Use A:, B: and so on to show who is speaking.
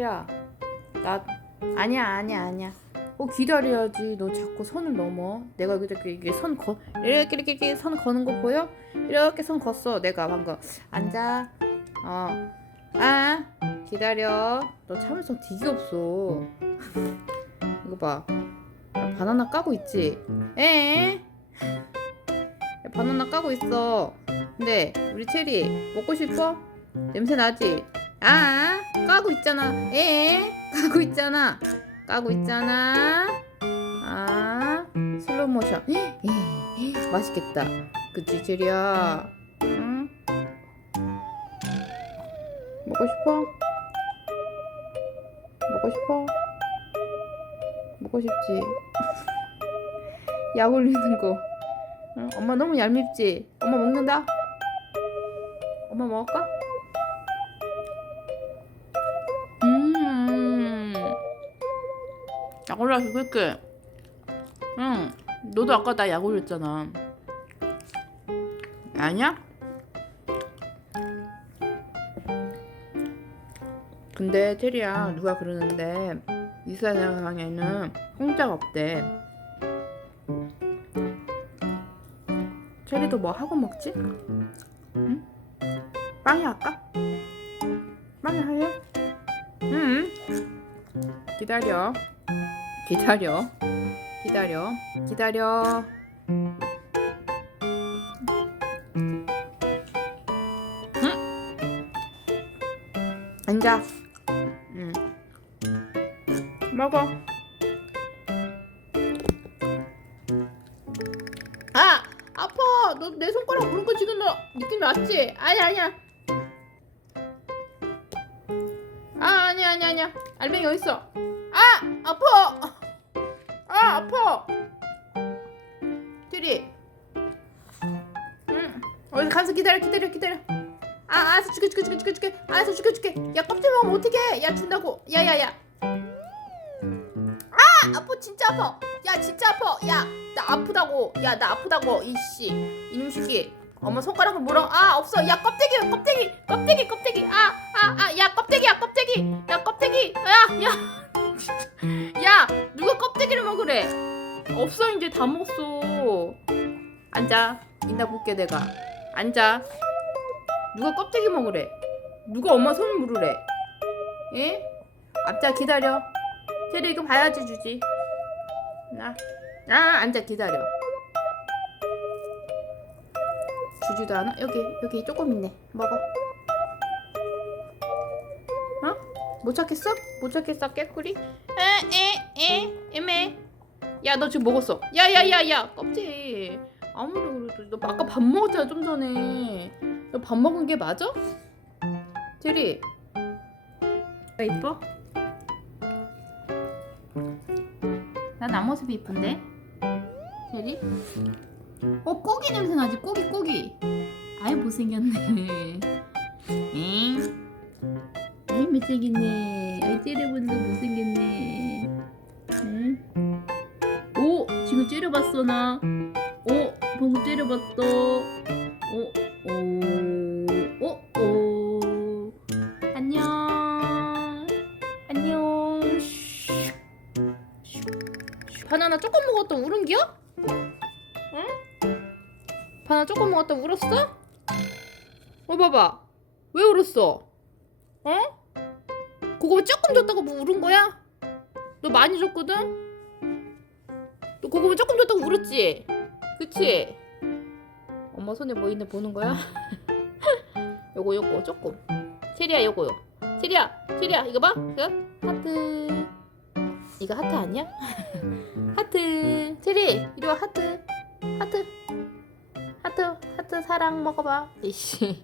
A: 야, 나 아니야 아니야 아니야. 어 기다려야지. 너 자꾸 선을 넘어. 내가 이렇게 이게 선 거, 이렇게 이렇게 이렇게 선 거는 거 보여? 이렇게 선 걷어. 내가 방금 앉아. 어아 기다려. 너 참을성 되게 없어. 이거 봐. 바나나 까고 있지? 에? 바나나 까고 있어. 근데 우리 체리 먹고 싶어? 냄새 나지? 아 까고 있잖아. 에 까고 있잖아. 까고 있잖아. 아 슬로우 모션. 에, 에, 맛있겠다. 그치 체리야? 응? 먹고 싶어? 먹고 싶어? 먹고 싶지? 약 올리는 거. 응? 엄마 너무 얄밉지? 엄마 먹는다? 엄마 먹을까? 약 올려서 그렇게. 응. 너도 아까 나 약 올렸잖아. 아니야? 근데 체리야 누가 그러는데 이 세상에는 공짜가 없대. 체리도 뭐 하고 먹지? 응? 빵이 할까? 빵이 할래? 응. 기다려. 기다려. 기다려. 기다려. 응? 앉아. 응. 먹어. 아! 아파! 너 내 손가락 물은 거 지금 너 느낌이 왔지? 아니야, 아니야. 아 아니야 아니야 아니야 알맹이 어딨어 아 아파 아 아파. 드리. 응 어디 가서 기다려 기다려 기다려. 아 알았어. 줄게 줄게 줄게 줄게 줄게 알았어 줄게 줄게 야 껍질 먹으면 어떡해? 야 준다고. 야야야. 아 아파. 진짜 아파. 야 진짜 아파. 야나 아프다고. 야 나 아프다고. 이씨. 새끼 엄마 손가락을 물어. 아 없어. 야 껍데기 껍데기. 껍데기 껍데기. 아아 아. 야 껍데기야 껍데기 이제 다 먹었어 앉아 이나 볼게 내가 앉아 누가 껍데기 먹으래 누가 엄마 손 물으래 예? 앞자 기다려 테리 이거 봐야지 주지 나 아, 앉아 기다려 주지도 않아? 여기 여기 조금 있네 먹어 어? 못 찾겠어? 못 찾겠어 깨꾸리? 에 에 에 애매 야 너 지금 먹었어. 야야야야 껍질. 아무리 그래도 너 아까 밥 먹었잖아 좀 전에. 너 밥 먹은 게 맞아? 제리. 나 이뻐? 난 앞모습이 이쁜데? 제리? 어 고기 냄새 나지? 고기 고기. 아이 못생겼네. 엥? 아이 못생겼네. 아이 째려본다 못생겼네 오 지금 째려봤어 나 오 방금 째려봤어 오 오 오 오 안녕 안녕 슉. 슉. 바나나 조금 먹었다 울은겨? 바나 조금 먹었다 울었어? 어 봐봐 왜 울었어? 어? 그거 조금 줬다고 뭐 울은 거야? 너 많이 줬거든? 너 그거 조금 줬다고 울었지? 그치? 엄마 손에 뭐 있는데 보는 거야? 요거 요거 조금. 체리야 요거요. 체리야 체리야 이거 봐. 이거. 하트. 이거 하트 아니야? 하트. 체리 이리 와 하트. 하트. 하트 하트 사랑 먹어봐. 이씨